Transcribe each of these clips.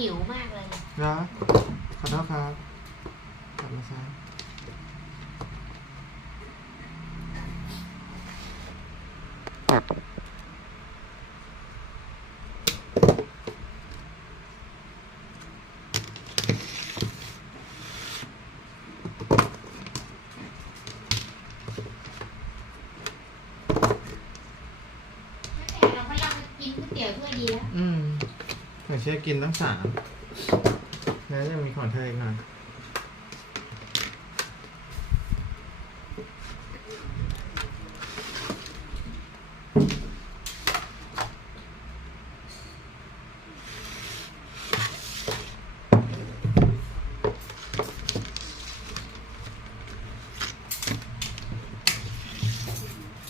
หิวมากเลยเหรอขอโทษครับกลับมาช้าเราก็เรากินก๋วยเตี๋ยวด้วยดีแล้วแต่เชื่อกินตั้ง3แล้วยังมีของเธออีกหน่อย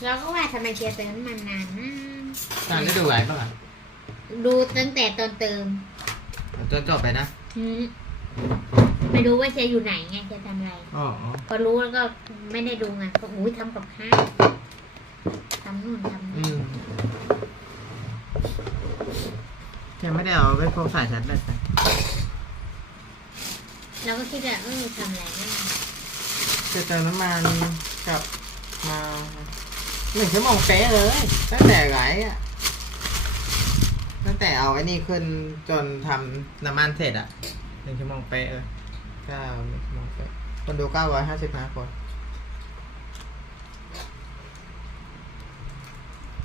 เราก็ว่าทำไมเชียร์เติมมันนานนะตอนได้ดูไลฟ์ป่ะล่ะดูตั้งแต่ตอนเติมจนจบไปนะไม่รู้ว่าเชียร์อยู่ไหนไงเชียร์ทำอะไรพอรู้แล้วก็ไม่ได้ดูไงก็อุ้ยทำกับข้าวทำนู่นทำนี่ยังไม่ได้เอาไปพวกสายชาร์จแบตเราก็คิดว่าทำอะไรไม่จะเติมน้ำมันกับมา1 ชั่วโมงเป๊ะเลยตั้งแต่ไหลอ่ะตั้งแต่เอาไอ้นี่ขึ้นจนทำน้ำมันเสร็จอ่ะ1 ชั่วโมงเป๊ะเลย1 ชั่วโมงเป๊ะคนดู955 คน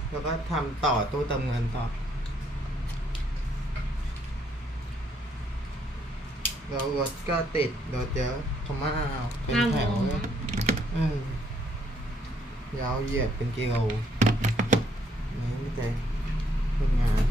แล้วก็ทำต่อตู้เติมเงินต่อแล้วรถก็ติดรถเยอะพม่าเป็นแถวยาวเหยียดเป็นกิโลนี่ไม่ใช่ทำงาน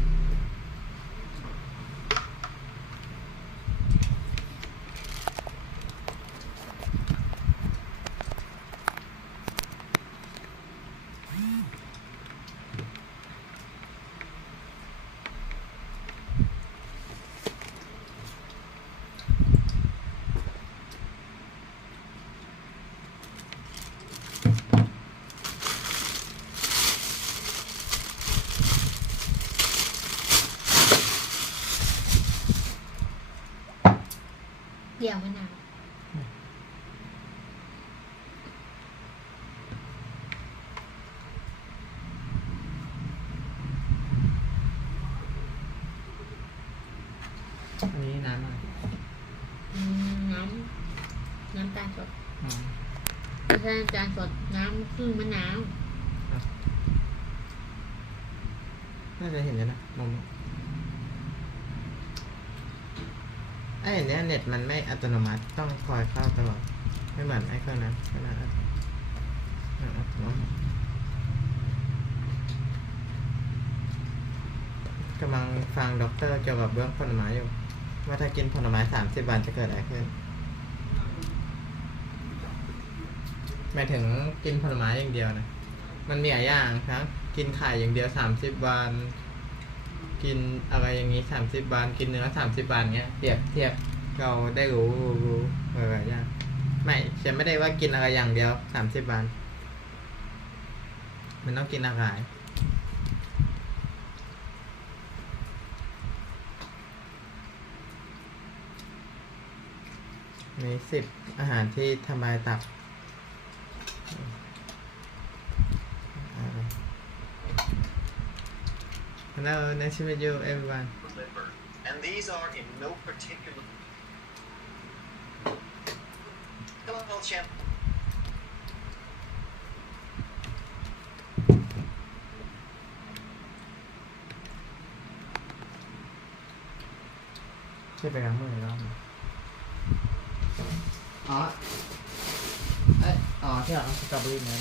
เดี๋ยวมะนาวอันนี้น้ำอะไรน้ำตาลสดไม่ใช่น้ำตาลสดน้ำครึ่งมะนาวน่าจะเห็นแล้วนะมองไอ้เนี้ยเน็ตมันไม่อัตโนมัติต้องคอยเข้าตลอดไม่เหมือนไอ้เครื่องนั้นขนาดนั้นกำลังฟังด็อกเตอร์เกี่ยวกับเรื่องผลไม้อยู่ว่าถ้ากินผลไม้30 วันจะเกิดอะไรขึ้นหมายถึงกินผลไม้อย่างเดียวนะมันมีหลายอย่างทั้งกินไข่อย่างเดียว30 วันกินอะไรอย่างนี้30 วันกินเนื้อ30 วันเงี้ยเปรียบเทียบเราได้รู้อะไรอย่างไม่ฉันไม่ได้ว่ากินอะไรอย่างเดียว30 วันมันต้องกินอะไรมี10 อาหารที่ทำลายตับHello, nice to meet you, everyone. And these are in no particular. Hello, champ. ช่วยไปล้างมือหน่อยรอบที่เอาสตรอเบอรี่มา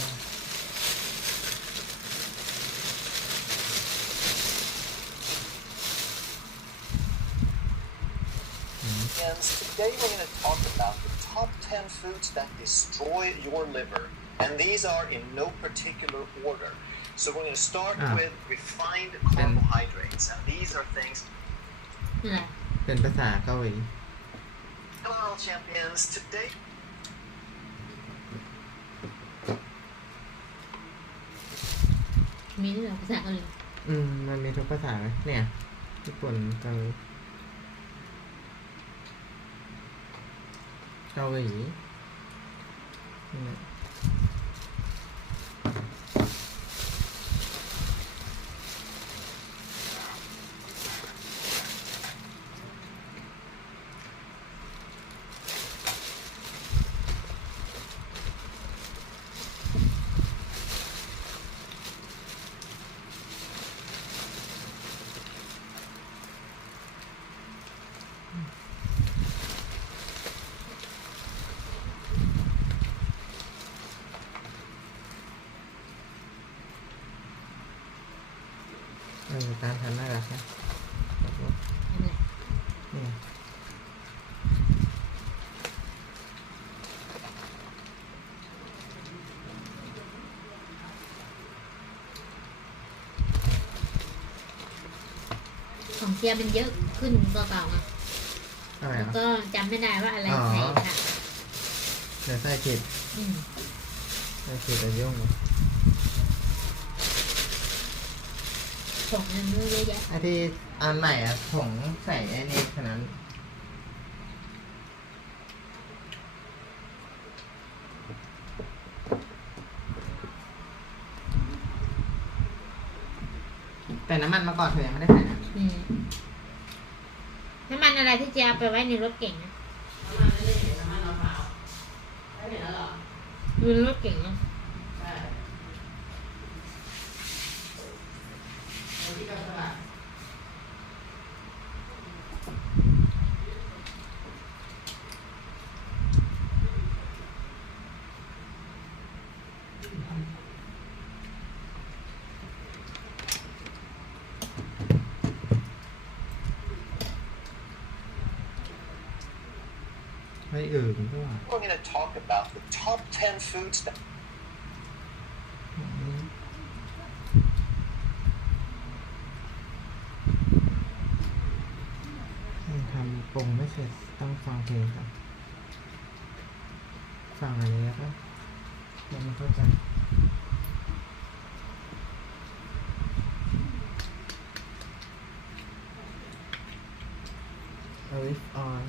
And today we're going to talk about the top 10 foods that destroy your liver. And these are in no particular order. So we're going to start with refined carbohydrates. And these are things... เป็นภาษาเกาหลี Hello, champions. Today... มีด้วยเหรอภาษาเกาหลีมันมีทุกภาษาเลยเนี่ยญี่ปุ่นเกาหลี เกาหลีการทำน่ารักนะของเชียร์มันเยอะขึ้นกว่าเก่าอ่ะแล้วก็จำไม่ได้ว่าอะไรใส่ค่ะเดี๋ยวใส่ผิดใส่ผิดจะยุ่งผงมันเยอะแยะไอ้ที่อันใหม่อ่ะผงใส่ไอ้นี่ขนาดนั้นแต่น้ำมันมาก่อนเธอยังไม่ได้ใส่นะน้ำมันอะไรที่เจียไปไว้ในรถเก่งนะน้ำมันไม่ได้เห็นน้ำมันมะพร้าวไม่เห็นแล้วหรออยู่ในรถเก่งนะใช่ที่กระบะWe're going to talk about the top 10 foods that ทำปรุงไม่เสร็จต้องฟังเพลงครับฟังอะไรแล้วก็ยังไม่เข้าใจOlive oil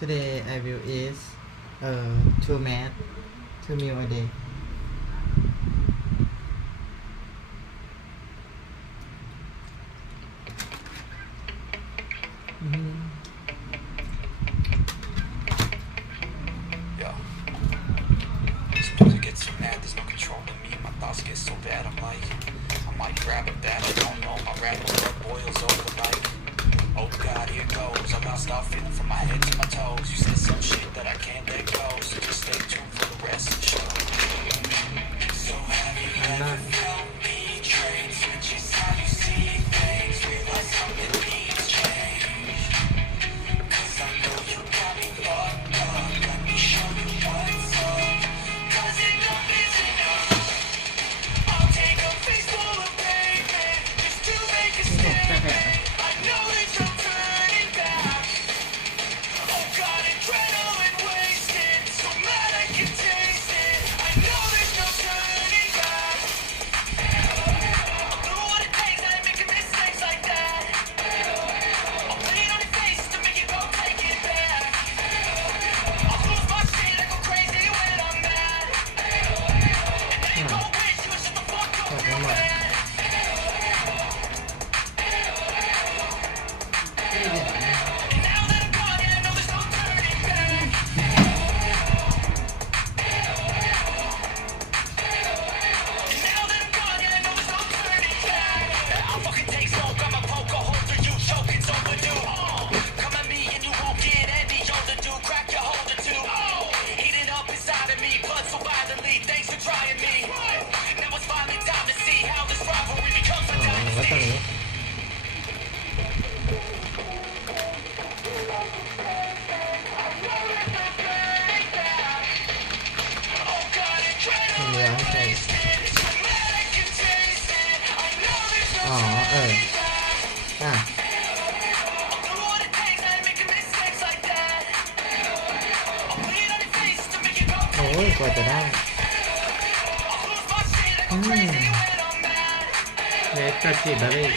Today I will eat 2 meal a day. Yo, sometimes I get so mad, there's no control in me. My thoughts get so bad, I might grab a bat. I don't know, my rap blood boils over like. Oh God, here goes. I'm not stop feeling from my head to my toes. You said some shit that I can't let go, so just stay tuned for the rest of the show. So have you ever felt betrayed? Switches how you see things. Realize something needs change. 'Cause I know you got me fucked up. Let me show you what's up. 'Cause enough is enough. I'll take a face full of pavement just to make a statement. I know there's no turning back. Oh God, adrenaline wasted. So mad I can taste it. I know there's no turning back. I'll do what it takes. I ain't making mistakes like that. I'll lay it on your face to make you go take it back. I'll lose my shit. I go crazy when I'm mad. And then you go wish you would shut the fuck up real bad. And now that I'm gone, yeah, I know there's no turning back. And now that I'm gone, yeah, I know there's no turning back. I'll fucking take smoke, I'ma poke a hole through you, choke, it's overdue. Come at me and you won't get any older, dude. Crack your holder too. Heating up inside of me, blood so violently. Thanks for trying me. Now it's finally time to see how this rivalry becomes a แล้วตอน dynasty. นี้ Oh God, เนื้อ adrenaline ให้ใส่ wasted. So mad I can taste it. I know there's no อ๋อ turning back. อ่ะ I'll do what it takes. I ain't making mistakes like that. I'll lay it on your face to make you go โอ้ยกว่าจะได้ take เลสกาจิบารี่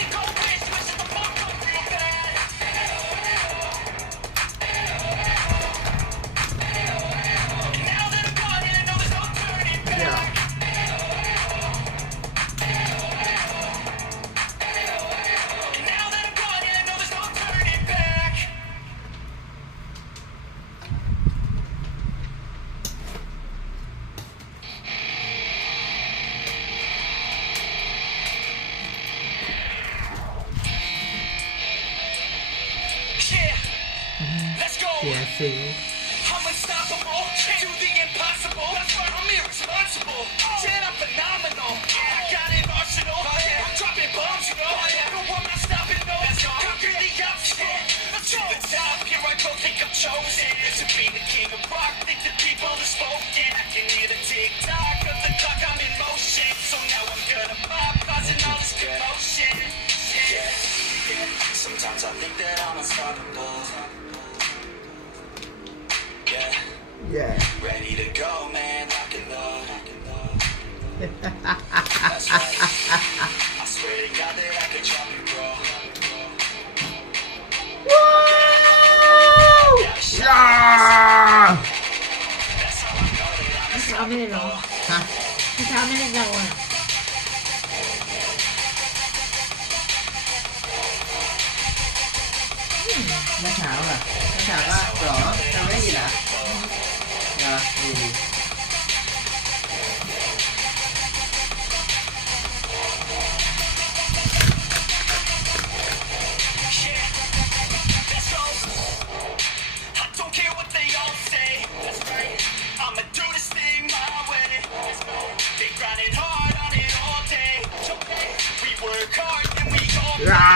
เสียสี I'm unstoppable, can't do the impossible. That's right, I'm irresponsible. Yeah, I'm phenomenal. I got an arsenal. I'm dropping bombs, you know. No, I'm not stopping, no. Conquer the obstacle. To the top, here I go, think I'm chosen. To be the king of rock, think the people are spoken. I can hear the tick-tock of the clock, I'm in motion. So now I'm gonna pop, causing all this commotion. Yeah. Sometimes I think that I'm unstoppable. yeah Ready to go, man, rock and roll. That's right. I swear to God that I could drop it, bro. yeah เช้าไม่ได้ร้อง ฮะ เช้าไม่ได้ร้องอ่ะ เมื่อเช้าอ่ะเมื่อเช้าก็หรอทำไม่ดีเหรอดี Let's go. I don't care what they all say. That's right. I'ma do this thing my way. Let's go. They grinding hard on it all day. We work hard and we all play.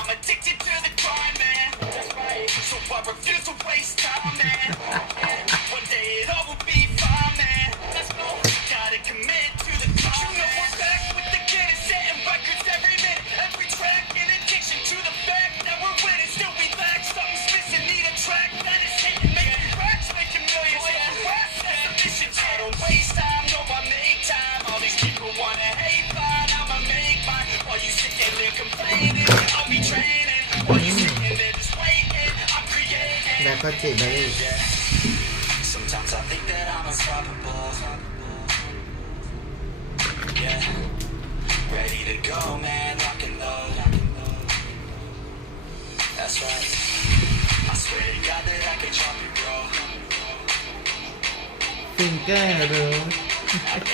I'm addicted to the grind, man. That's right. So I refuse to waste time, man. One day it all will be fine, man. Let's go. Gotta commit to the climb. You know we're back with the Guinness, setting records every minute, every track. In addition to the fact that we're winning, still we lack something's missing. Need a track that is hitting, making racks, making millions. Yeah, raps, that's the mission. I don't waste time, no, I make time. All these people wanna hate, fine, I'ma make mine. While you sitting there complaining, I'll be training. While you sitting there just waiting, I'm creating. แล้วก็จิบารี่ Sometimes I think that I'm unstoppable. Yeah, ready to go, man, rock and roll. That's right. I swear to God that I could drop it, bro. ฟิงเกอร์รู้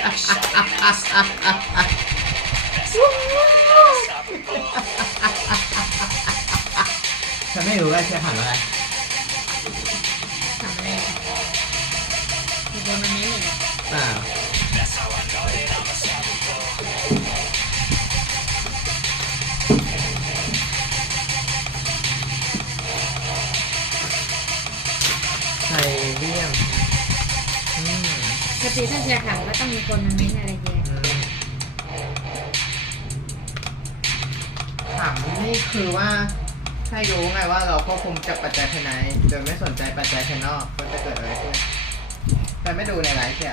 Unstoppable. ฉันไม่รู้ว่าจะหันอะไร ทำอะไรมีคนมาเน้นเลย เปล่า That's how I know that I'm unstoppable. ไทเรียม ปกติถ้าเชียร์ขังก็ต้องมีคนมาเน้นอะไรเยอะ ถามนี่คือว่าให้รู้ไงว่าเราควบคุมจากปัจจัยภายในโดยไม่สนใจปัจจัยภายนอกมันจะเกิดอะไรขึ้นแต่ไม่ดูในไลฟ์เชีย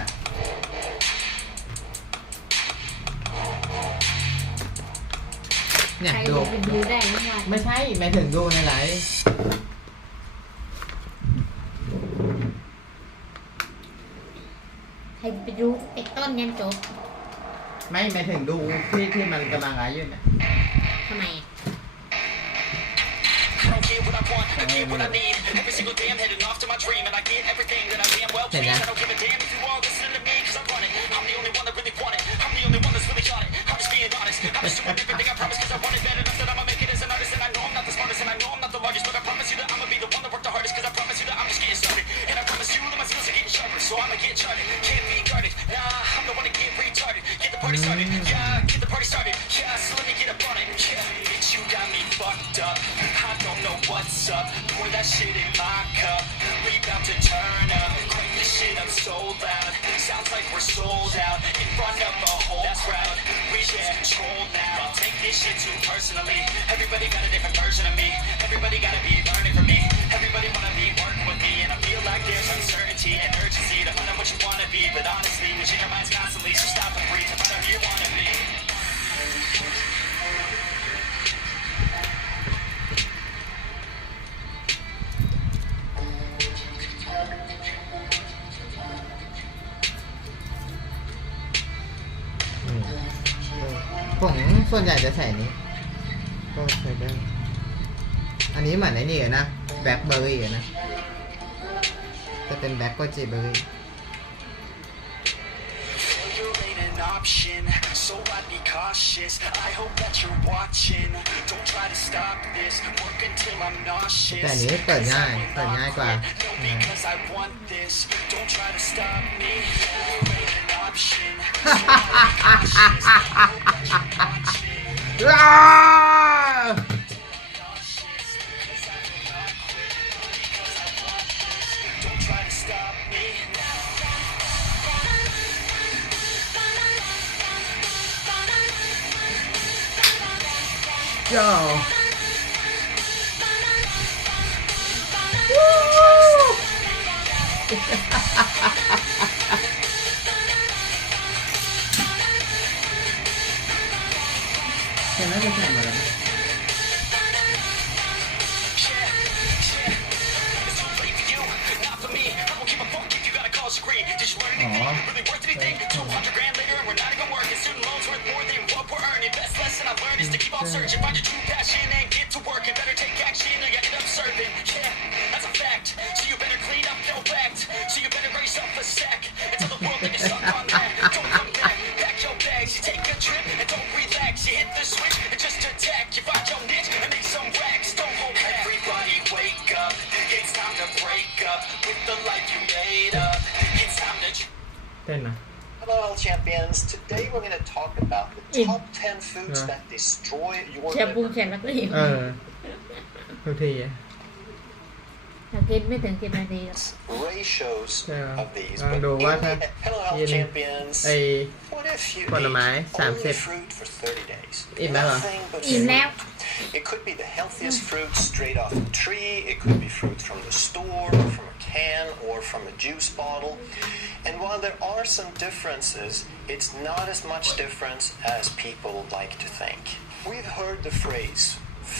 เนี่ย ใคร ดู เป็นดูได้ทั้งวัน ไม่ใช่หมายถึงดูในไลฟ์ ใครไปดูไอ้ต้นยันจบ ไม่หมายถึงดูที่มันกำลังไลฟ์อยู่เนี่ย ทำไมอ่ะ I don't get what I want, I get what I need. Every single day I'm heading off to my dream, and I get everything that I damn well please. I don't give a damn if you all listen to me, cause I run it. I'm the only one that really want it. I'm the only one that's really on it. I'm just being honest. I'm just doing everything I promise, cause I want it bad enough that I'ma make it as an artist. And I know I'm not the smartest, and I know I'm not the largest, but I promise you that I'ma be the one that worked the hardest, cause I promise you that I'm just getting started. And I promise you that my skills are getting sharper, so I'ma get charted. Can't be guarded, nah, I'm the one to get retarded. Get the party started, yeah, get the party started. Yeah, so let me get up on it. Yeah, bitch, you got me fucked up. I don't know what's up. Pour that shit in my cup. We about to turn up. Crank this shit up so loud. Sounds like we're sold out in front of a whole crowd. We lose control now. I'll take this shit too personally. Everybody got a different version of me. Everybody gotta be learning from me. Everybody wanna be working with me, and I feel like there's uncertainty and urgency to find out what you wanna be. But honestly, we change our minds constantly, so stop and breathe. ผงส่วนใหญ่จะใส่นี้ก็ใส่ได้อันนี้เหมือนไอ้นี่นะแบล็คเบอร์รี่นะจะเป็นแบล็คโกจิเบอร์รี่ So I'd be cautious. I hope that you're watching. Don't try to stop this. Work until I'm nauseous. แต่อันนี้เปิดง่ายกว่า Because I want this. Don't try to stop me. An option. โย่เห็นไหมจะแข่งอะไรอ๋อ is to keep on searching, find your true passion and get to work and better take action or you end up serving. Yeah, that's a fact. So you better clean up your act. So you better raise up a sack and tell the world that you're stuck on that. Don't come back, pack your bags, you take a trip and don't relax. You hit the switch and just attack. You find your niche and make some racks. Don't hold back. Everybody wake up. It's time to break up with the life you made up. It's time to เต้นนะ Hello, all champions. Today we're going to talk about the top 10 foods that destroy your แชมพู liver. แขนแล้วก็หิว ทุกที ถ้ากินไม่ถึง10 นาที Ratios of these. ลองดูว่าถ้า Hello, กิ health น champions. ไอ้ What if you ผลไม้ ate only 30 fruit for 30 days? อิ่มแล้วเหรอ Nothing but อิ่มแล้ว fruit. It could be the healthiest fruit straight off the tree. It could be fruit from the store, or from a can, or from a juice bottle. And while there are some differences, it's not as much difference as people like to think. We've heard the phrase,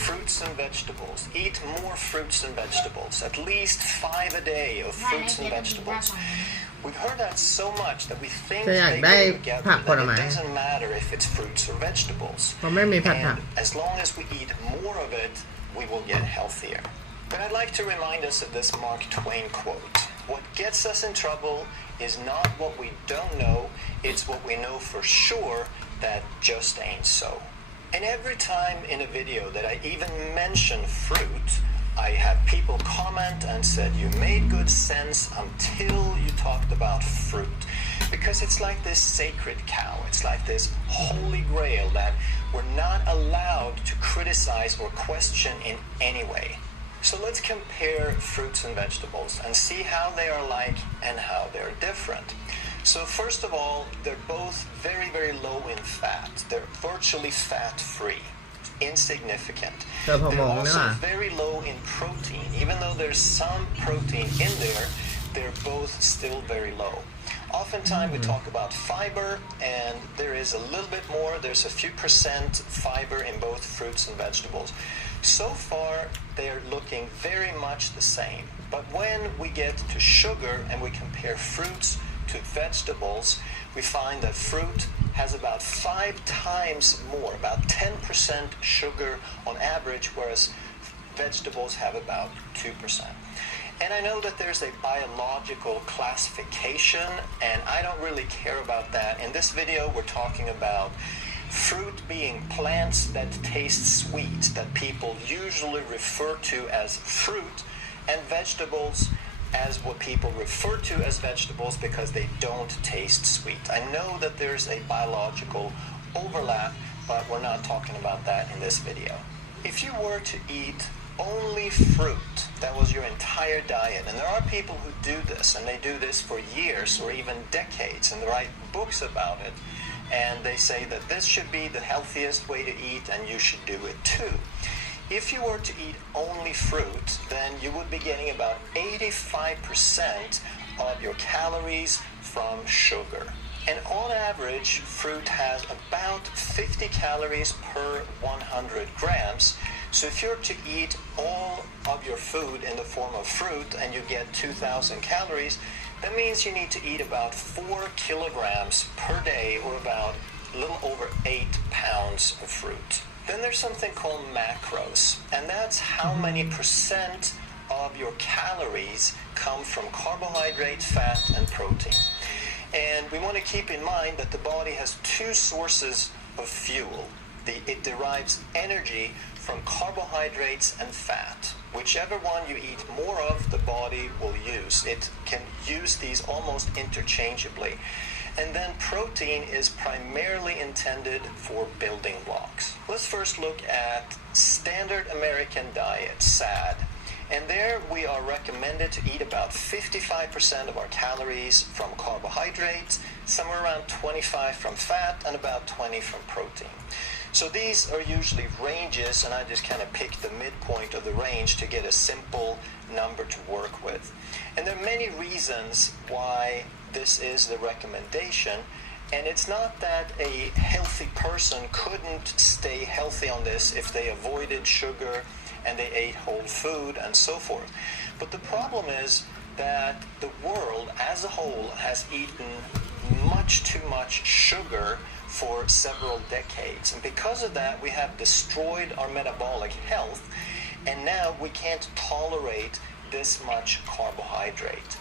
fruits and vegetables. Eat more fruits and vegetables. At least 5 a day of fruits and vegetables. We've heard that so much that we think they go together, that it doesn't matter if it's fruits or vegetables. เพราะไม่มีผัดผัก And as long as we eat more of it, we will get healthier. But I'd like to remind us of this Mark Twain quote. What gets us in trouble is not what we don't know, it's what we know for sure that just ain't so. And every time in a video that I even mention fruit, I had people comment and said, you made good sense until you talked about fruit. Because it's like this sacred cow. It's like this holy grail that we're not allowed to criticize or question in any way. So let's compare fruits and vegetables and see how they are alike and how they're different. So first of all, they're both very, very low in fat. They're virtually fat-free, insignificant. They're also very low in protein. Even though there's some protein in there, they're both still very low. Oftentimes we talk about fiber, and there is a little bit more. There's a few percent fiber in both fruits and vegetables. So far, they're looking very much the same. But when we get to sugar and we compare fruits to vegetables, we find that fruit has about 5 times more, about 10% sugar on average, whereas vegetables have about 2%. And I know that there's a biological classification, and I don't really care about that. In this video, we're talking about fruit being plants that taste sweet, that people usually refer to as fruit, and vegetables as what people refer to as vegetables because they don't taste sweet. I know that there's a biological overlap, but we're not talking about that in this video. If you were to eat only fruit, that was your entire diet, and there are people who do this, and they do this for years or even decades, and they write books about it, and they say that this should be the healthiest way to eat, and you should do it too. If you were to eat only fruit, then you would be getting about 85% of your calories from sugar. And on average, fruit has about 50 calories per 100 grams. So if you're to eat all of your food in the form of fruit and you get 2,000 calories, that means you need to eat about 4 kilograms per day, or about a little over 8 pounds of fruit. Then there's something called macros, and that's how many percent of your calories come from carbohydrate, fat, and protein. And we want to keep in mind that the body has two sources of fuel. It derives energy from carbohydrates and fat. Whichever one you eat more of, the body will use. It can use these almost interchangeably. And then protein is primarily intended for building blocks. Let's first look at standard American diet, SAD. And there we are recommended to eat about 55% of our calories from carbohydrates, somewhere around 25 from fat, and about 20 from protein. So these are usually ranges, and I just kind of pick the midpoint of the range to get a simple number to work with. And there are many reasons why this is the recommendation, and it's not that a healthy person couldn't stay healthy on this if they avoided sugar and they ate whole food and so forth. But the problem is that the world as a whole has eaten much too much sugar for several decades. And because of that, we have destroyed our metabolic health, and now we can't tolerate this much carbohydrate.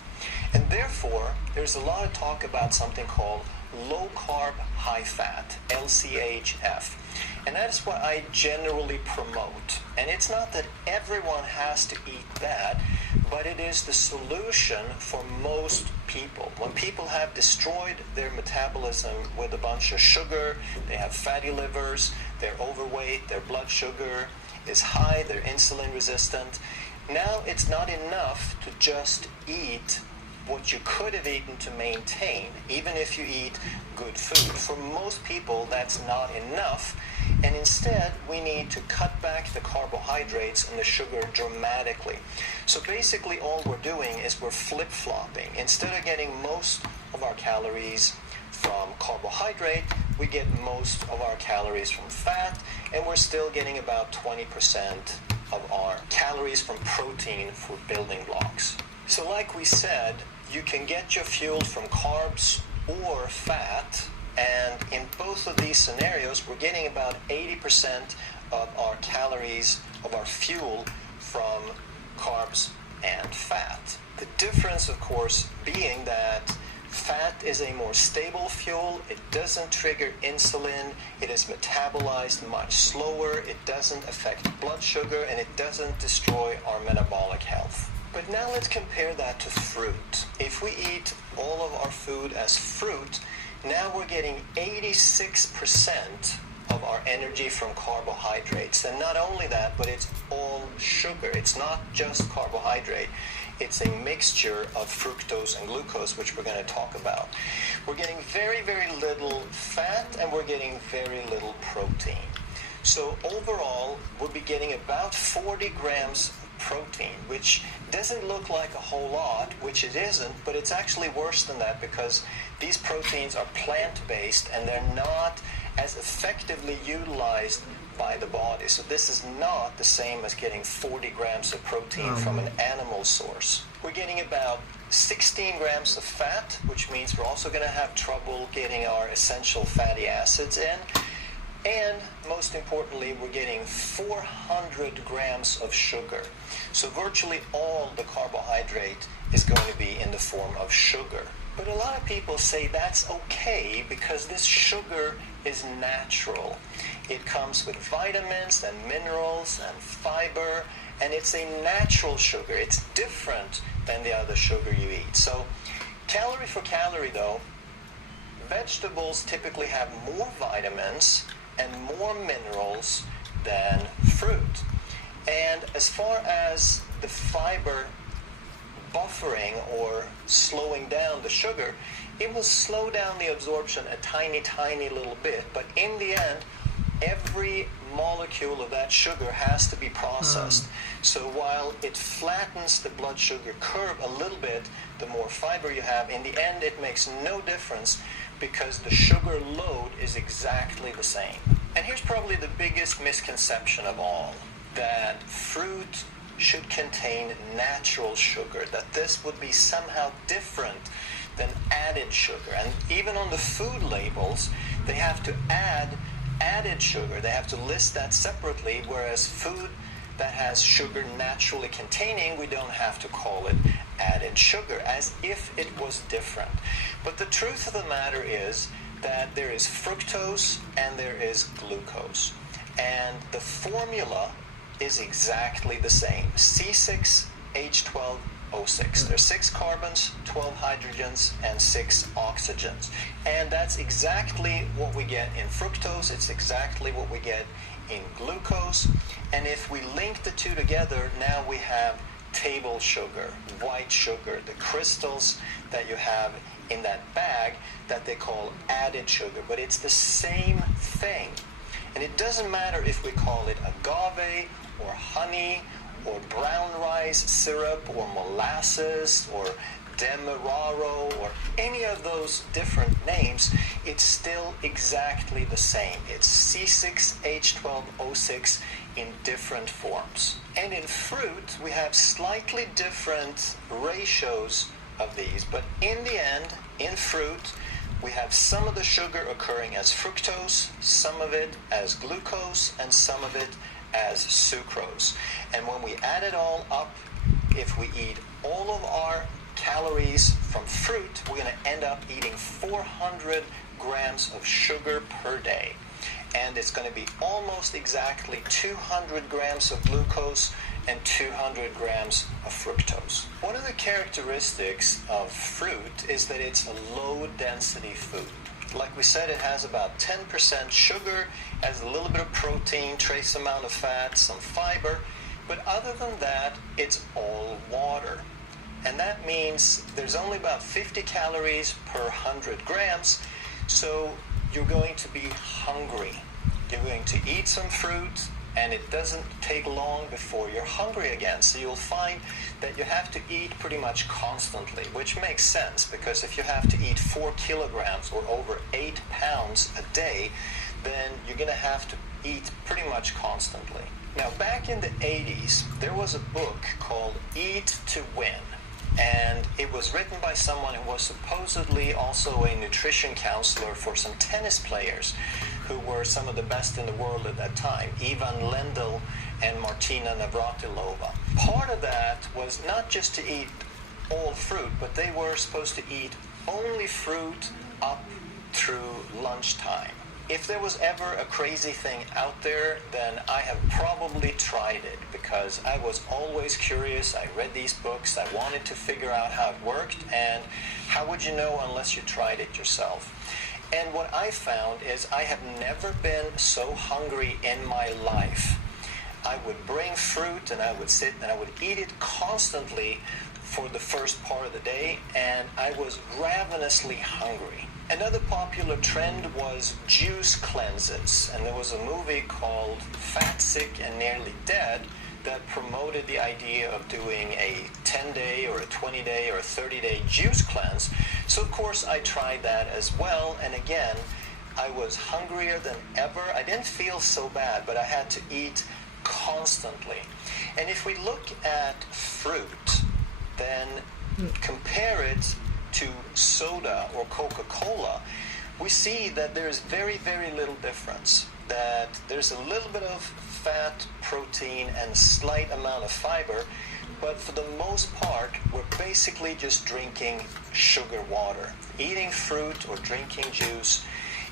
And therefore, there's a lot of talk about something called low carb, high fat, LCHF. And that's what I generally promote. And it's not that everyone has to eat that, but it is the solution for most people. When people have destroyed their metabolism with a bunch of sugar, they have fatty livers, they're overweight, their blood sugar is high, they're insulin resistant. Now it's not enough to just eat what you could have eaten to maintain, even if you eat good food. For most people, that's not enough, and instead we need to cut back the carbohydrates and the sugar dramatically. So basically all we're doing is we're flip-flopping. Instead of getting most of our calories from carbohydrate, we get most of our calories from fat, and we're still getting about 20% of our calories from protein for building blocks. So like we said, you can get your fuel from carbs or fat, and in both of these scenarios, we're getting about 80% of our calories of our fuel from carbs and fat. The difference, of course, being that fat is a more stable fuel. It doesn't trigger insulin. It is metabolized much slower. It doesn't affect blood sugar, and it doesn't destroy our metabolic health. But now let's compare that to fruit. If we eat all of our food as fruit, now we're getting 86% of our energy from carbohydrates. And not only that, but it's all sugar. It's not just carbohydrate. It's a mixture of fructose and glucose, which we're going to talk about. We're getting very, very little fat, and we're getting very little protein. So overall, we'll be getting about 40 grams of protein, which doesn't look like a whole lot, which it isn't, but it's actually worse than that because these proteins are plant-based and they're not as effectively utilized by the body. So this is not the same as getting 40 grams of protein from an animal source. We're getting about 16 grams of fat, which means we're also going to have trouble getting our essential fatty acids in. And most importantly, we're getting 400 grams of sugar. So virtually all the carbohydrate is going to be in the form of sugar. But a lot of people say that's okay because this sugar is natural. It comes with vitamins and minerals and fiber, and it's a natural sugar. It's different than the other sugar you eat. So calorie for calorie though, vegetables typically have more vitamins and more minerals than fruit. And as far as the fiber buffering or slowing down the sugar, it will slow down the absorption a tiny, tiny little bit. But in the end, every molecule of that sugar has to be processed. So while it flattens the blood sugar curve a little bit, the more fiber you have, in the end it makes no difference because the sugar load is exactly the same. And here's probably the biggest misconception of all, that fruit should contain natural sugar, that this would be somehow different than added sugar. And even on the food labels, they have to add added sugar. They have to list that separately, whereas food that has sugar naturally containing, we don't have to call it added sugar, as if it was different. But the truth of the matter is that there is fructose and there is glucose. And the formula is exactly the same. C6H12O6. There's 6 carbons, 12 hydrogens, and 6 oxygens. And that's exactly what we get in fructose. It's exactly what we get in glucose. And if we link the two together, now we have table sugar, white sugar, the crystals that you have in that bag that they call added sugar. But it's the same thing. And it doesn't matter if we call it agave or honey or brown rice syrup or molasses or demerara or any of those different names, it's still exactly the same. It's C6H12O6 in different forms. And in fruit, we have slightly different ratios of these, but in the end, in fruit, we have some of the sugar occurring as fructose, some of it as glucose, and some of it as sucrose. And when we add it all up, if we eat all of our calories from fruit, we're going to end up eating 400 grams of sugar per day. And it's going to be almost exactly 200 grams of glucose and 200 grams of fructose. One of the characteristics of fruit is that it's a low-density food. Like we said, it has about 10% sugar, has a little bit of protein, trace amount of fat, some fiber, but other than that, it's all water. And that means there's only about 50 calories per 100 grams, so you're going to be hungry. You're going to eat some fruit, and it doesn't take long before you're hungry again. So you'll find that you have to eat pretty much constantly, which makes sense, because if you have to eat 4 kilograms or over 8 pounds a day, then you're going to have to eat pretty much constantly. Now, back in the 80s, there was a book called Eat to Win. And it was written by someone who was supposedly also a nutrition counselor for some tennis players who were some of the best in the world at that time, Ivan Lendl and Martina Navratilova. Part of that was not just to eat all fruit, but they were supposed to eat only fruit up through lunchtime. If there was ever a crazy thing out there, then I have probably tried it, because I was always curious. I read these books. I wanted to figure out how it worked, and how would you know unless you tried it yourself? And what I found is I have never been so hungry in my life. I would bring fruit and I would sit and I would eat it constantly for the first part of the day, and I was ravenously hungry. Another popular trend was juice cleanses, and there was a movie called Fat, Sick, and Nearly Dead that promoted the idea of doing a 10-day or a 20-day or a 30-day juice cleanse. So of course I tried that as well, and again, I was hungrier than ever. I didn't feel so bad, but I had to eat constantly. And if we look at fruit, then compare it to soda or Coca-Cola, we see that there's very, very little difference. That there's a little bit of fat, protein, and a slight amount of fiber, but for the most part, we're basically just drinking sugar water. Eating fruit or drinking juice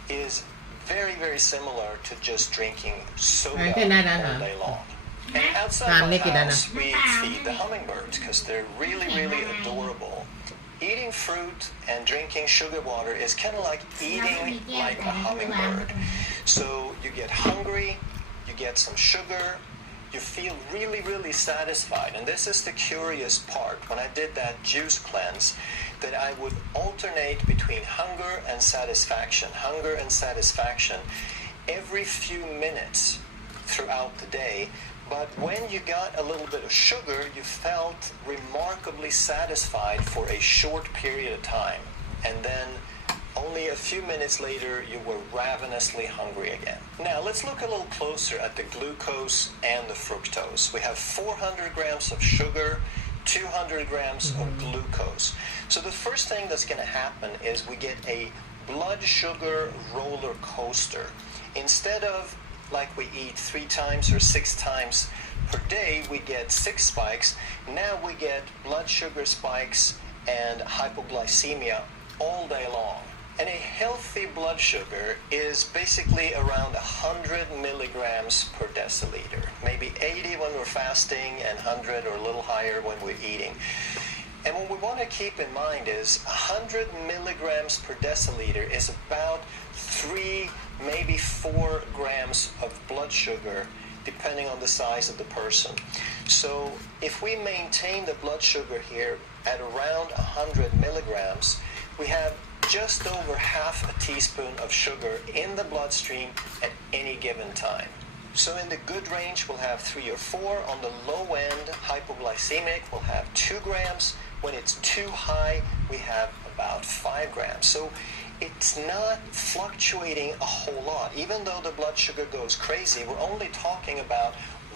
is very, very similar to just drinking soda all day long. And outside my house, we feed the hummingbirds because they're really, really adorable. Eating fruit and drinking sugar water is kind of like eating like a hummingbird. So you get hungry, you get some sugar, you feel really, really satisfied. And this is the curious part. When I did that juice cleanse, that I would alternate between hunger and satisfaction every few minutes throughout the day. But when you got a little bit of sugar, you felt remarkably satisfied for a short period of time. And then only a few minutes later, you were ravenously hungry again. Now, let's look a little closer at the glucose and the fructose. We have 400 grams of sugar, 200 grams of glucose. So the first thing that's going to happen is we get a blood sugar roller coaster. Instead of like we eat 3 times or 6 times per day, we get 6 spikes. Now we get blood sugar spikes and hypoglycemia all day long. And a healthy blood sugar is basically around 100 milligrams per deciliter. Maybe 80 when we're fasting and 100 or a little higher when we're eating. And what we want to keep in mind is 100 milligrams per deciliter is about 3, maybe 4 grams of blood sugar, depending on the size of the person. So if we maintain the blood sugar here at around 100 milligrams, we have just over half a teaspoon of sugar in the bloodstream at any given time. So in the good range, we'll have 3 or 4. On the low end, hypoglycemic, we'll have 2 grams. When it's too high, we have about 5 grams. So it's not fluctuating a whole lot. Even though the blood sugar goes crazy, we're only talking about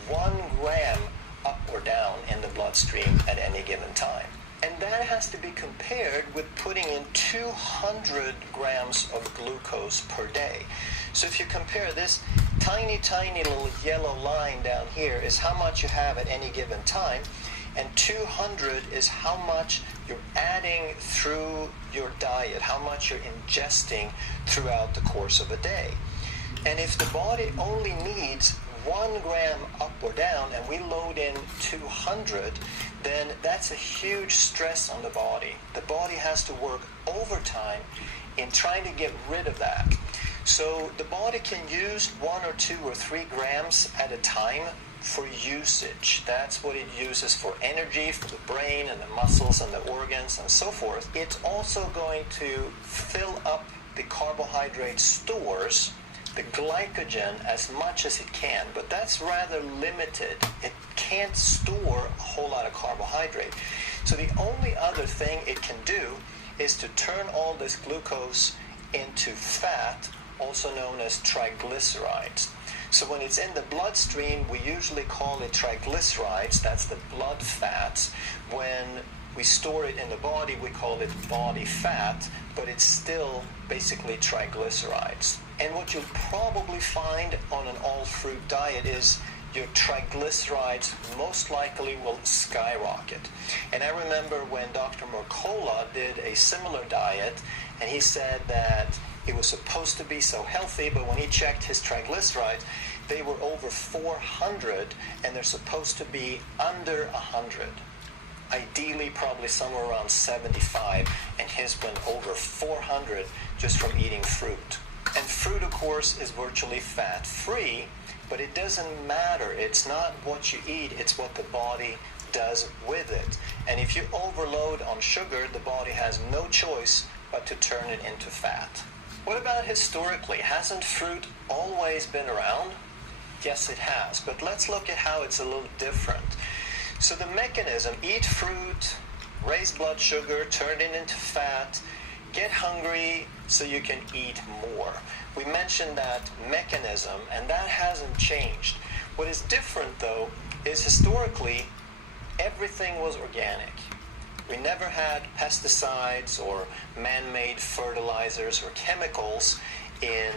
1 gram up or down in the bloodstream at any given time. And that has to be compared with putting in 200 grams of glucose per day. So if you compare this tiny, tiny little yellow line down here is how much you have at any given time, and 200 is how much you're adding through your diet, how much you're ingesting throughout the course of a day. And if the body only needs 1 gram up or down and we load in 200, then that's a huge stress on the body. The body has to work overtime in trying to get rid of that. So the body can use 1 or 2 or 3 grams at a time for usage. That's what it uses for energy, for the brain and the muscles and the organs and so forth. It's also going to fill up the carbohydrate stores, the glycogen, as much as it can, but that's rather limited. It can't store a whole lot of carbohydrate. So the only other thing it can do is to turn all this glucose into fat, also known as triglycerides. So when it's in the bloodstream, we usually call it triglycerides. That's the blood fats. When we store it in the body, we call it body fat, but it's still basically triglycerides. And what you'll probably find on an all-fruit diet is your triglycerides most likely will skyrocket. And I remember when Dr. Mercola did a similar diet, and he said that it was supposed to be so healthy, but when he checked his triglycerides, they were over 400, and they're supposed to be under 100. Ideally, probably somewhere around 75, and his went over 400 just from eating fruit. And fruit, of course, is virtually fat-free, but it doesn't matter. It's not what you eat, it's what the body does with it. And if you overload on sugar, the body has no choice but to turn it into fat. What about historically? Hasn't fruit always been around? Yes, it has, but let's look at how it's a little different. So the mechanism, eat fruit, raise blood sugar, turn it into fat, get hungry so you can eat more. We mentioned that mechanism, and that hasn't changed. What is different, though, is historically, everything was organic. We never had pesticides or man-made fertilizers or chemicals in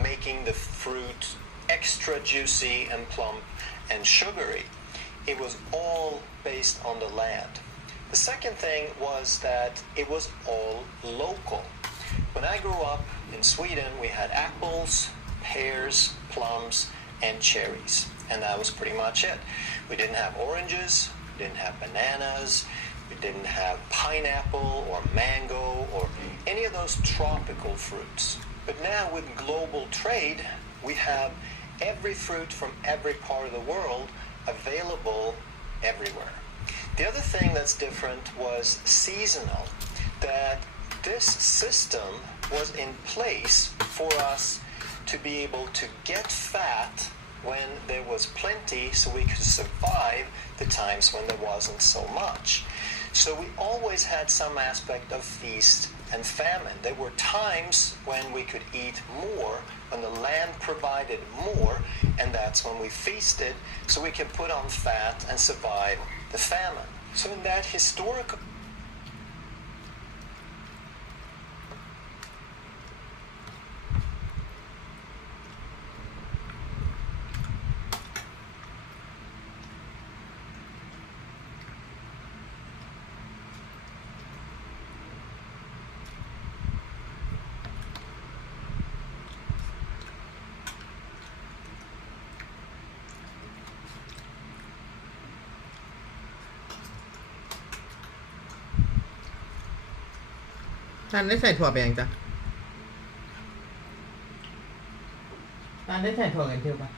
making the fruit extra juicy and plump and sugary. It was all based on the land. The second thing was that it was all local. When I grew up in Sweden, we had apples, pears, plums, and cherries. And that was pretty much it. We didn't have oranges, we didn't have bananas, we didn't have pineapple or mango or any of those tropical fruits. But now with global trade, we have every fruit from every part of the world available everywhere. The other thing that's different was seasonal, that this system was in place for us to be able to get fat when there was plenty so we could survive the times when there wasn't so much. So we always had some aspect of feast and famine. There were times when we could eat more, when the land provided more, and that's when we feasted so we could put on fat and survive the famine. So in that historical ท่านได้ใส่ถั่วไปยังจ๊ะท่านได้ใส่ถั่วกันเชียวปะ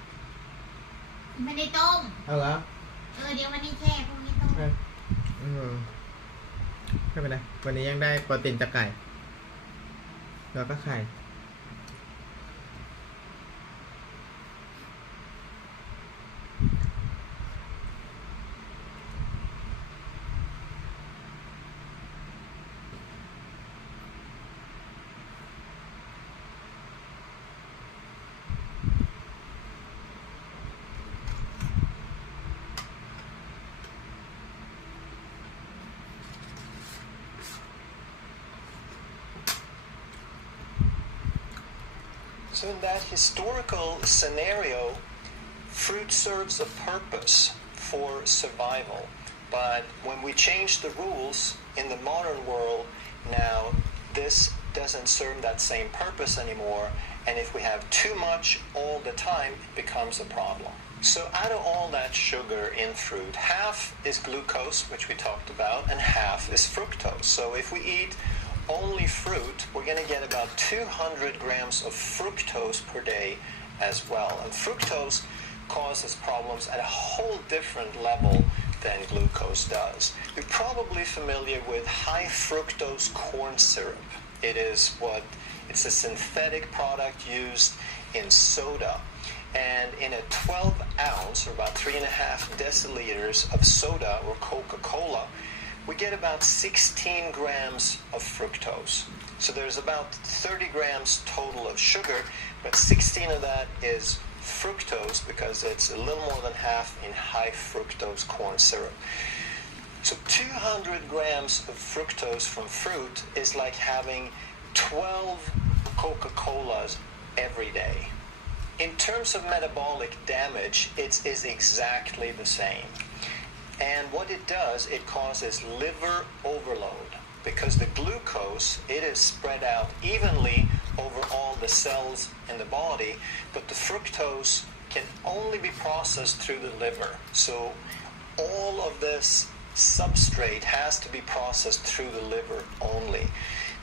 ไม่ได้ต้มเอาแล้วเดี๋ยววันนี้แช่พรุ่งนี้ต้มไม่เป็นไรวันนี้ยังได้โปรตีนจากไก่แล้วก็ไข่So in that historical scenario, fruit serves a purpose for survival. But when we change the rules in the modern world, now this doesn't serve that same purpose anymore. And if we have too much all the time, it becomes a problem. So out of all that sugar in fruit, half is glucose, which we talked about, and half is fructose. So if we eat only fruit, we're going to get about 200 grams of fructose per day as well. And fructose causes problems at a whole different level than glucose does. You're probably familiar with high fructose corn syrup. It's a synthetic product used in soda. And in a 12 ounce, or about 3.5 deciliters of soda or Coca-Cola, we get about 16 grams of fructose. So there's about 30 grams total of sugar, but 16 of that is fructose because it's a little more than half in high fructose corn syrup. So 200 grams of fructose from fruit is like having 12 Coca-Colas every day. In terms of metabolic damage, it is exactly the same. And what it does, it causes liver overload because the glucose, it is spread out evenly over all the cells in the body, but the fructose can only be processed through the liver. So all of this substrate has to be processed through the liver only.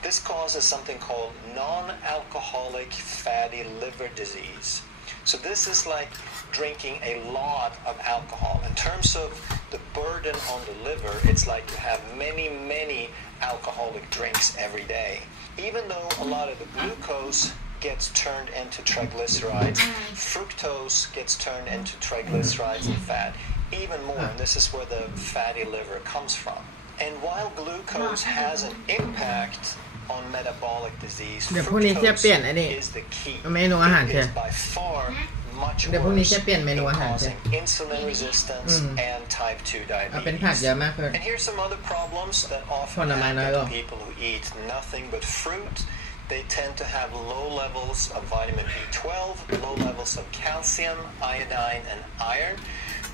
This causes something called non-alcoholic fatty liver disease. So this is like drinking a lot of alcohol. In terms of the burden on the liver, it's like you have many, many alcoholic drinks every day. Even though a lot of the glucose gets turned into triglycerides, fructose gets turned into triglycerides and fat, even more, and this is where the fatty liver comes from. And while glucose has an impact on metabolic disease, fructose is the key. It is by far much worse in causing insulin resistance and type 2 diabetes. And here's some other problems that often happen to people who eat nothing but fruit. They tend to have low levels of vitamin B12, low levels of calcium, iodine, and iron,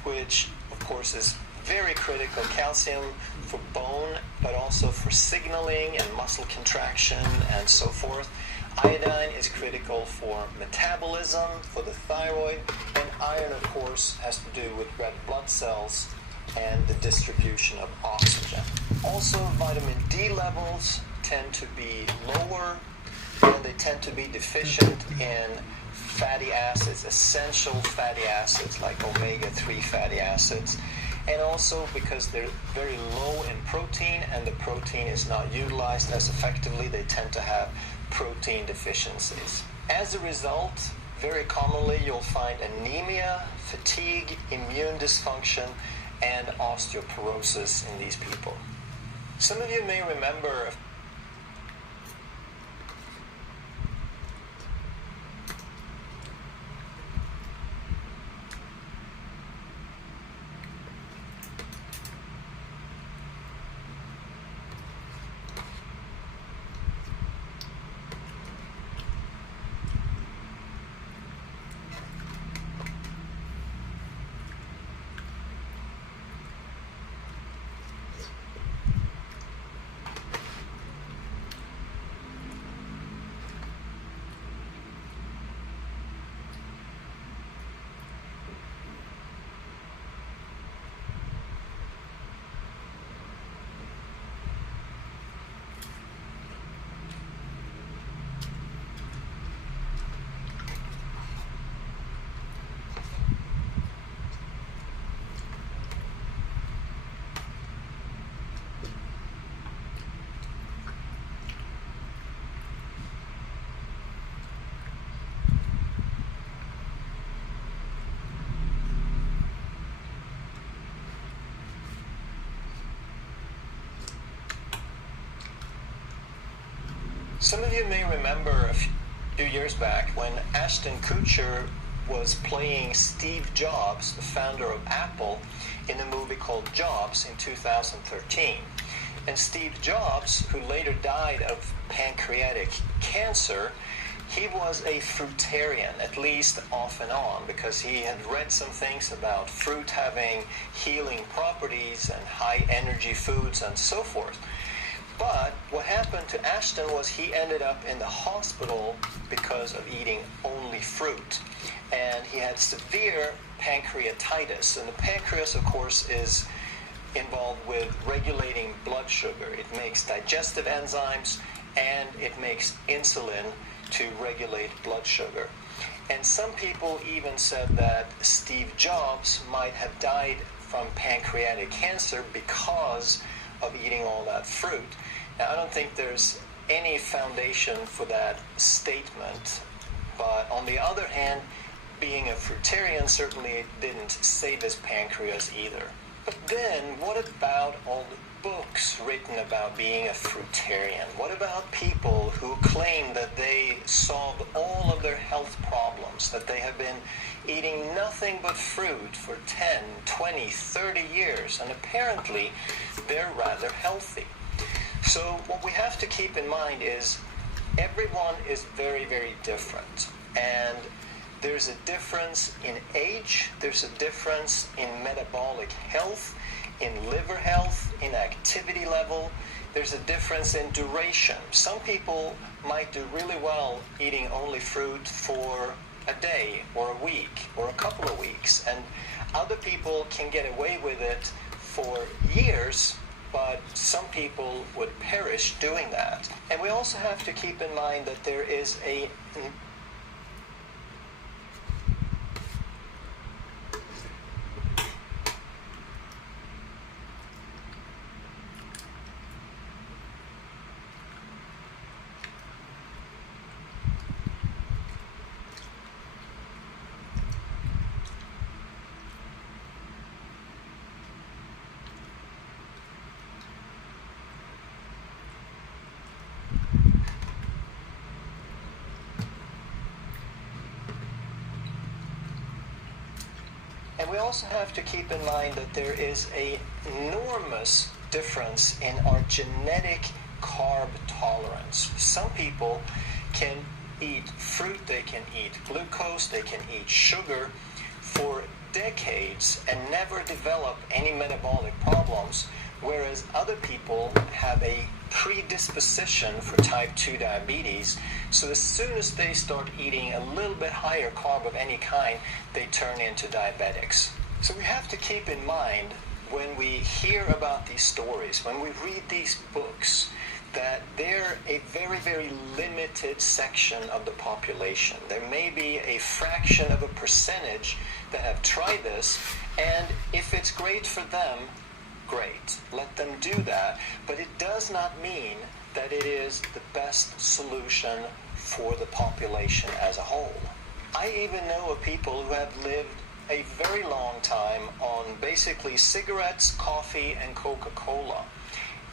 which of course is very critical. Calcium for bone, but also for signaling and muscle contraction and so forth. Iodine is critical for metabolism, for the thyroid, and iron, of course, has to do with red blood cells and the distribution of oxygen. Also, vitamin D levels tend to be lower, and they tend to be deficient in fatty acids, essential fatty acids like omega-3 fatty acids. And also because they're very low in protein and the protein is not utilized as effectively, they tend to have protein deficiencies. As a result, very commonly you'll find anemia, fatigue, immune dysfunction, and osteoporosis in these people. Some of you may remember Some of you may remember a few years back when Ashton Kutcher was playing Steve Jobs, the founder of Apple, in a movie called Jobs in 2013. And Steve Jobs, who later died of pancreatic cancer, he was a fruitarian, at least off and on, because he had read some things about fruit having healing properties and high energy foods and so forth. But what happened to Ashton was he ended up in the hospital because of eating only fruit. And he had severe pancreatitis. And the pancreas, of course, is involved with regulating blood sugar. It makes digestive enzymes and it makes insulin to regulate blood sugar. And some people even said that Steve Jobs might have died from pancreatic cancer because of eating all that fruit. Now, I don't think there's any foundation for that statement, but on the other hand, being a fruitarian certainly didn't save his pancreas either. But then, what about all the books written about being a fruitarian? What about people who claim that they solved all of their health problems, that they have been eating nothing but fruit for 10, 20, 30 years, and apparently they're rather healthy? So what we have to keep in mind is everyone is very, very different. And there's a difference in age, there's a difference in metabolic health, in liver health, in activity level. There's a difference in duration. Some people might do really well eating only fruit for a day or a week or a couple of weeks, and other people can get away with it for years, but some people would perish doing that. And we also have to keep in mind that there is a And we also have to keep in mind that there is an enormous difference in our genetic carb tolerance. Some people can eat fruit, they can eat glucose, they can eat sugar for decades and never develop any metabolic problems, whereas other people have a predisposition for type 2 diabetes. So as soon as they start eating a little bit higher carb of any kind, they turn into diabetics. So we have to keep in mind when we hear about these stories, when we read these books, that they're a very, very limited section of the population. There may be a fraction of a percentage that have tried this, and if it's great for them, great. Let them do that, but it does not mean that it is the best solution for the population as a whole. I even know of people who have lived a very long time on basically cigarettes, coffee, and Coca-Cola.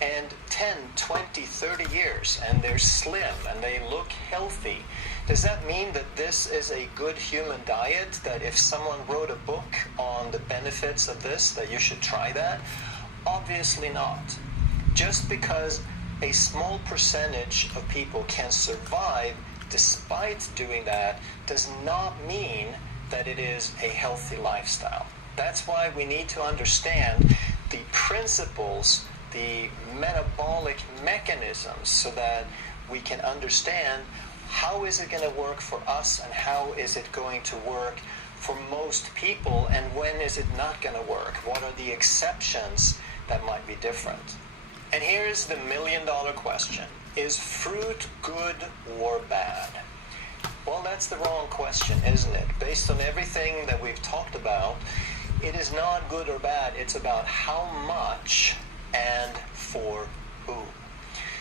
And 10, 20, 30 years, and they're slim, and they look healthy. Does that mean that this is a good human diet, that if someone wrote a book on the benefits of this, that you should try that? Obviously not. Just because a small percentage of people can survive despite doing that does not mean that it is a healthy lifestyle. That's why we need to understand the principles, the metabolic mechanisms, so that we can understand how is it going to work for us and how is it going to work for most people, and when is it not going to work? What are the exceptions that might be different? And here's the million-dollar question. Is fruit good or bad? Well, that's the wrong question, isn't it? Based on everything that we've talked about, it is not good or bad. It's about how much and for whom.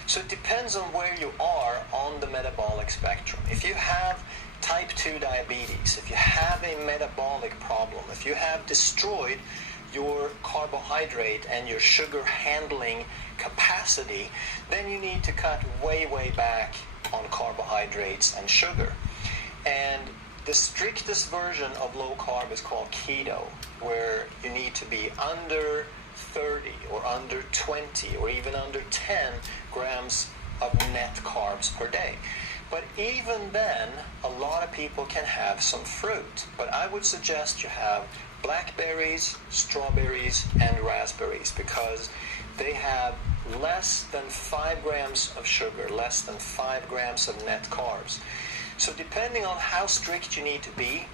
So it depends on where you are on the metabolic spectrum. If you have type 2 diabetes, if you have a metabolic problem, if you have destroyed your carbohydrate and your sugar handling capacity, then you need to cut way, way back on carbohydrates and sugar. And the strictest version of low carb is called keto, where you need to be under 30 or under 20 or even under 10 grams of net carbs per day. But even then, a lot of people can have some fruit. But I would suggest you have blackberries, strawberries, and raspberries, because they have less than 5 grams of sugar, less than 5 grams of net carbs. So depending on how strict you need to be,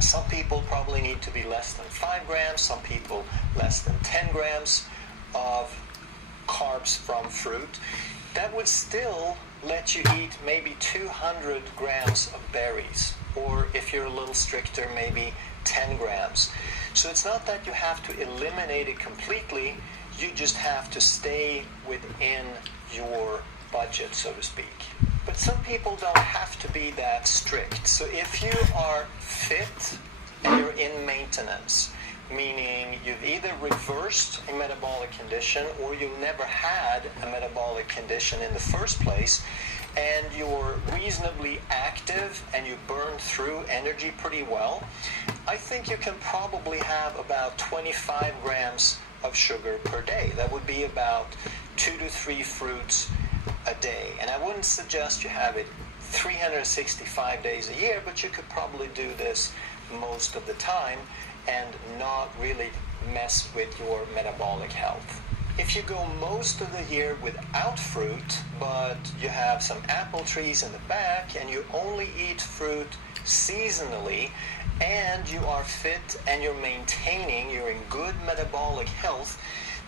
some people probably need to be less than 5 grams, some people less than 10 grams of carbs from fruit. That would still let you eat maybe 200 grams of berries, or if you're a little stricter, maybe 10 grams. So it's not that you have to eliminate it completely, you just have to stay within your budget, so to speak. But some people don't have to be that strict. So if you are fit and you're in maintenance, meaning you've either reversed a metabolic condition or you've never had a metabolic condition in the first place, and you're reasonably active and you burn through energy pretty well, I think you can probably have about 25 grams of sugar per day. That would be about 2 to 3 fruits a day. And I wouldn't suggest you have it 365 days a year, but you could probably do this most of the time and not really mess with your metabolic health. If you go most of the year without fruit, but you have some apple trees in the back and you only eat fruit seasonally, and you are fit and you're maintaining, you're in good metabolic health,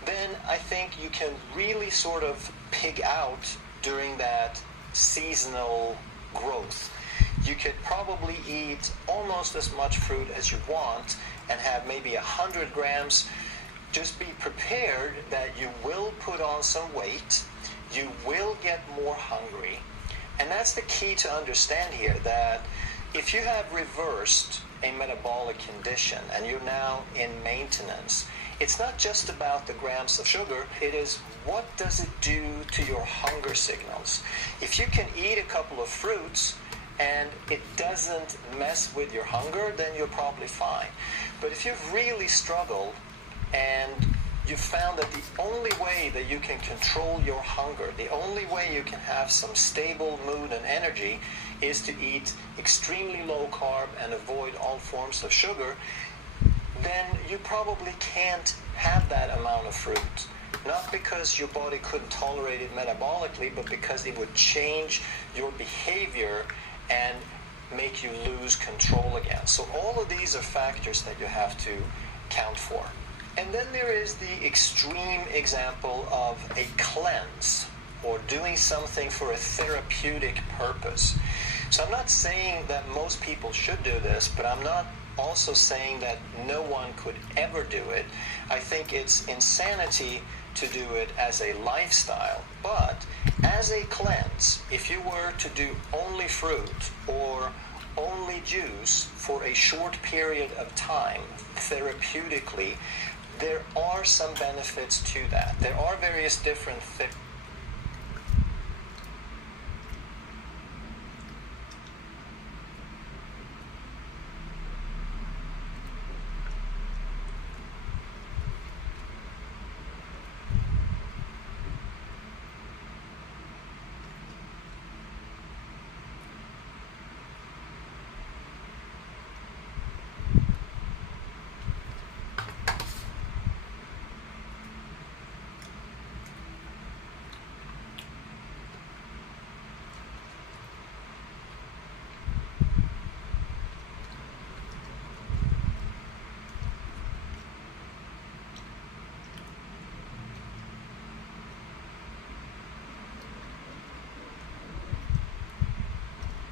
then I think you can really sort of pig out during that seasonal growth. You could probably eat almost as much fruit as you want and have maybe 100 grams. Just be prepared that you will put on some weight, you will get more hungry, and that's the key to understand here, that if you have reversed a metabolic condition and you're now in maintenance, it's not just about the grams of sugar, it is what does it do to your hunger signals. If you can eat a couple of fruits and it doesn't mess with your hunger, then you're probably fine. But if you've really struggled and you found that the only way that you can control your hunger, the only way you can have some stable mood and energy is to eat extremely low carb and avoid all forms of sugar, then you probably can't have that amount of fruit. Not because your body couldn't tolerate it metabolically, but because it would change your behavior and make you lose control again. So all of these are factors that you have to count for. And then there is the extreme example of a cleanse, or doing something for a therapeutic purpose. So I'm not saying that most people should do this, but I'm not also saying that no one could ever do it. I think it's insanity to do it as a lifestyle. But as a cleanse, if you were to do only fruit or only juice for a short period of time, therapeutically, there are some benefits to that. There are various different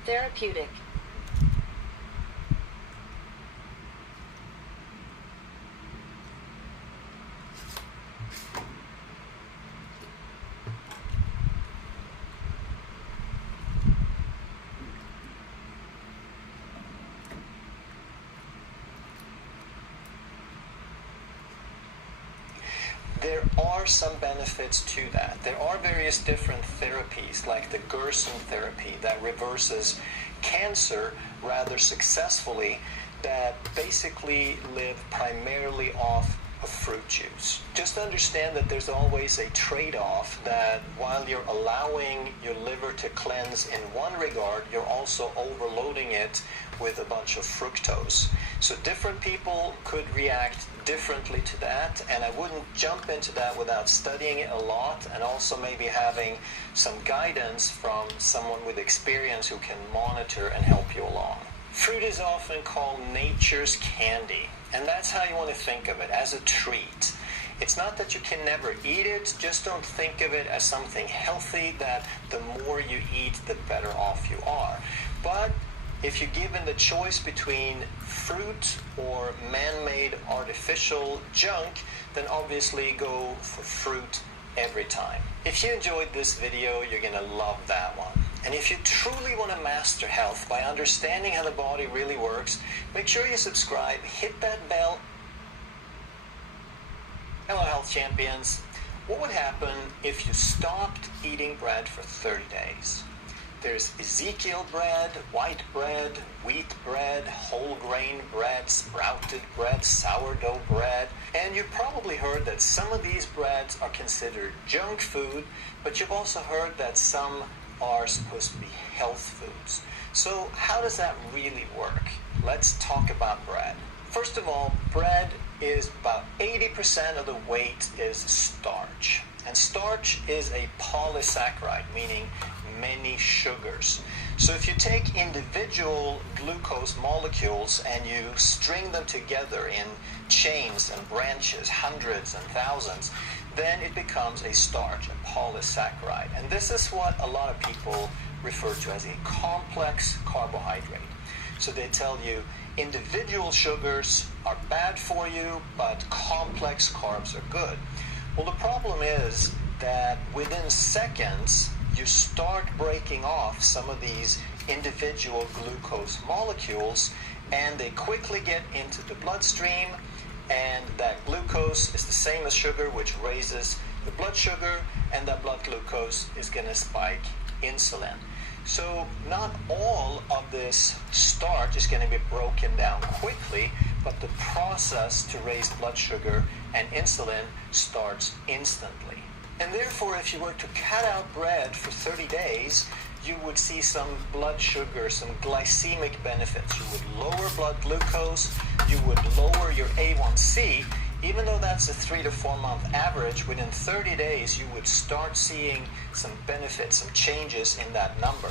Therapeutic. there are some benefits to that. There are various different therapies, like the Gerson therapy that reverses cancer rather successfully, that basically live primarily off of fruit juice. Just understand that there's always a trade-off, that while you're allowing your liver to cleanse in one regard, you're also overloading it with a bunch of fructose. So different people could react differently to that, and I wouldn't jump into that without studying it a lot and also maybe having some guidance from someone with experience who can monitor and help you along. Fruit is often called nature's candy, and that's how you want to think of it, as a treat. It's not that you can never eat it, just don't think of it as something healthy that the more you eat, the better off you are. But if you're given the choice between fruit or man-made artificial junk, then obviously go for fruit every time. If you enjoyed this video, you're going to love that one. And if you truly want to master health by understanding how the body really works, make sure you subscribe, hit that bell. Hello, health champions. What would happen if you stopped eating bread for 30 days? There's Ezekiel bread, white bread, wheat bread, whole grain bread, sprouted bread, sourdough bread. And you've probably heard that some of these breads are considered junk food, but you've also heard that some are supposed to be health foods. So how does that really work? Let's talk about bread. First of all, bread is about 80% of the weight is starch. And starch is a polysaccharide, meaning many sugars. So if you take individual glucose molecules and you string them together in chains and branches, hundreds and thousands, then it becomes a starch, a polysaccharide. And this is what a lot of people refer to as a complex carbohydrate. So they tell you individual sugars are bad for you, but complex carbs are good. Well, the problem is that within seconds, you start breaking off some of these individual glucose molecules, and they quickly get into the bloodstream, and that glucose is the same as sugar, which raises the blood sugar, and that blood glucose is going to spike insulin. So not all of this starch is going to be broken down quickly, but the process to raise blood sugar and insulin starts instantly. And therefore, if you were to cut out bread for 30 days, you would see some blood sugar, some glycemic benefits. You would lower blood glucose, you would lower your A1C. Even though that's a 3 to 4 month average, within 30 days you would start seeing some benefits, some changes in that number.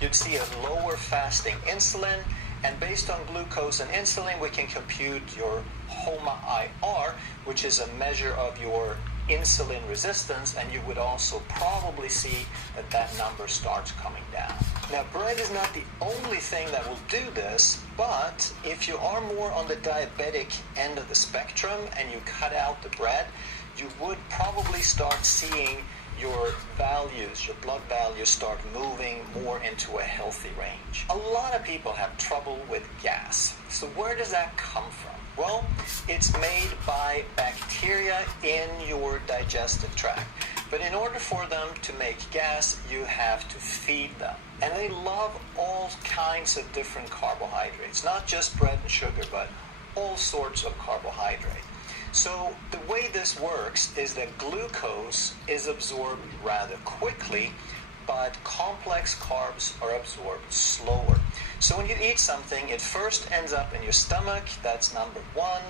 You'd see a lower fasting insulin, and based on glucose and insulin, we can compute your HOMA-IR, which is a measure of your insulin resistance, and you would also probably see that that number starts coming down. Now, bread is not the only thing that will do this, but if you are more on the diabetic end of the spectrum and you cut out the bread, you would probably start seeing your values, your blood values start moving more into a healthy range. A lot of people have trouble with gas. So where does that come from? Well, it's made by bacteria in your digestive tract. But in order for them to make gas, you have to feed them. And they love all kinds of different carbohydrates, not just bread and sugar, but all sorts of carbohydrate. So the way this works is that glucose is absorbed rather quickly, but complex carbs are absorbed slower. So when you eat something, it first ends up in your stomach. That's number one.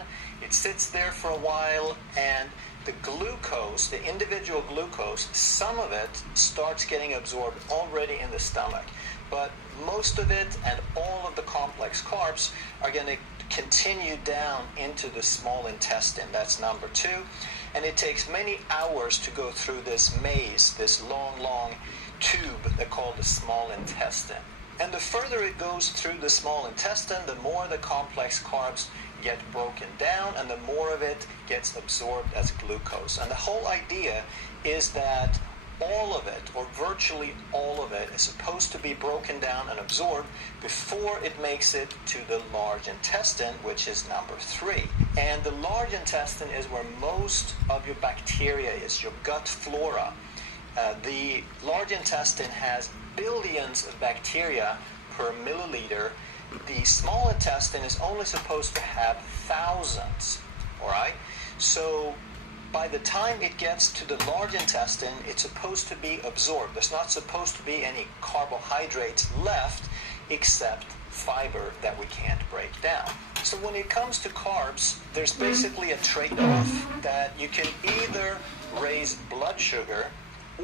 It sits there for a while, and the glucose, the individual glucose, some of it starts getting absorbed already in the stomach. But most of it and all of the complex carbs are going to continue down into the small intestine. That's number two. And it takes many hours to go through this maze, this long tube they call the small intestine. And the further it goes through the small intestine, the more the complex carbs get broken down and the more of it gets absorbed as glucose. And the whole idea is that all of it, or virtually all of it, is supposed to be broken down and absorbed before it makes it to the large intestine, which is number 3. And the large intestine is where most of your bacteria is, your gut flora. The large intestine has billions of bacteria per milliliter. The small intestine is only supposed to have thousands, all right? So by the time it gets to the large intestine, it's supposed to be absorbed. There's not supposed to be any carbohydrates left except fiber that we can't break down. So when it comes to carbs, there's basically a trade-off that you can either raise blood sugar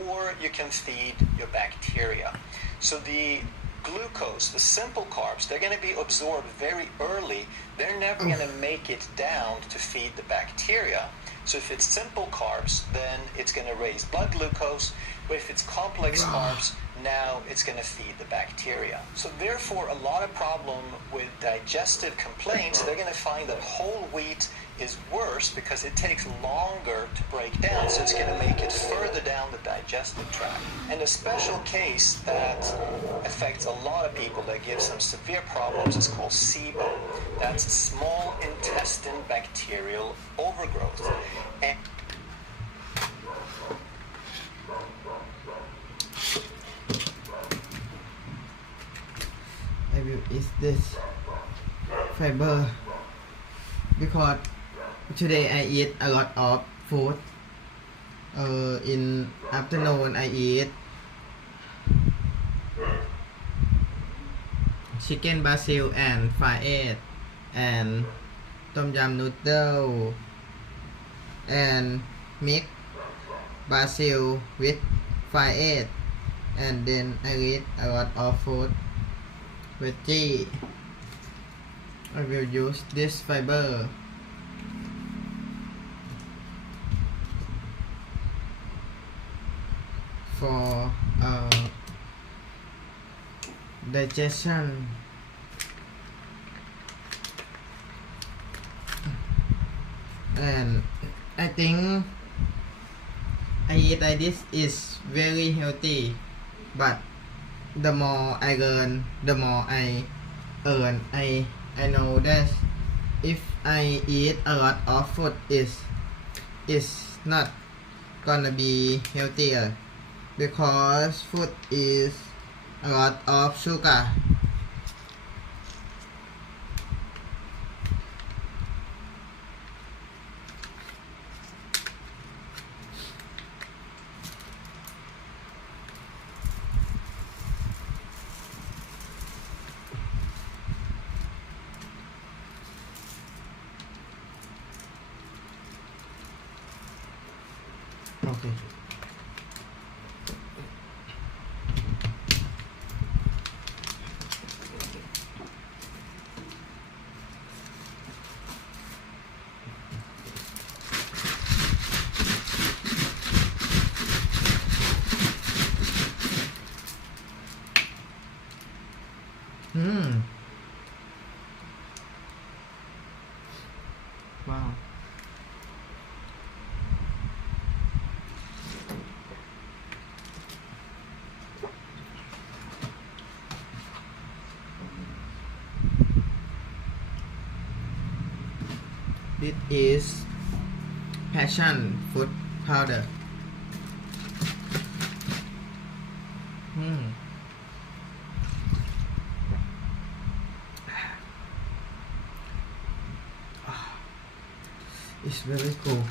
or you can feed your bacteria. So the glucose, the simple carbs, they're going to be absorbed very early. They're never going to make it down to feed the bacteria. So if it's simple carbs, then it's going to raise blood glucose. But if it's complex carbs, now it's going to feed the bacteria. So therefore, a lot of problem with digestive complaints, they're going to find that whole wheat is worse because it takes longer to break down, so it's going to make it further down the digestive tract. And a special case that affects a lot of people that gives some severe problems is called SIBO. That's small intestine bacterial overgrowth. And I will eat this fiber because today I eat a lot of food. In afternoon I eat chicken basil and fried egg and tom yum noodle and mix basil with fried egg, and then I eat a lot of food veggie. I will use this fiber for digestion. And I think I eat like this is very healthy, but the more I learn, the more I earn. I know that if I eat a lot of food is not gonna be healthier because food is a lot of sugar. Okay. Wow. This is passion fruit powder. It's very cool.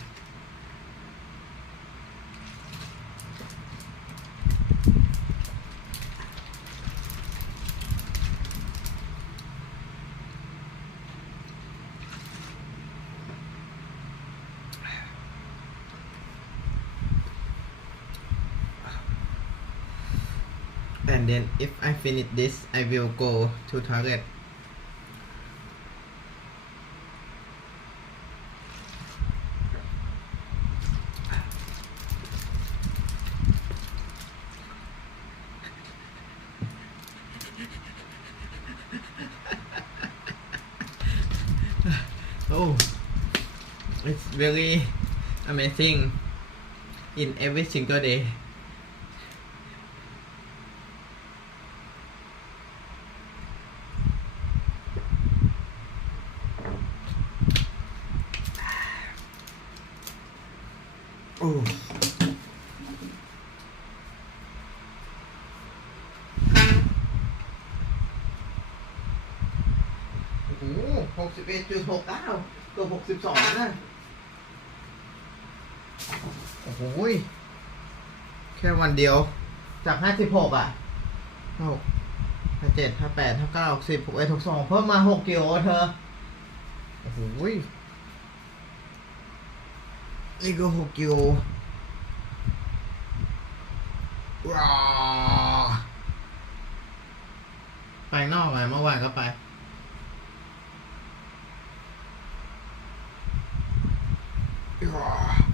And then if I finish this, I will go to toilet. Oh, it's very amazing in every single day. โอ้โห61.69เกือบ62นะโอ้โหแค่วันเดียวจาก56อ่ะ6 57 58 59 60 61 62เพิ่มมา6กิโลเธอโอ้โหนี่ก็6กิโลว้าไปนอกไงเมื่อวานก็ไปว้า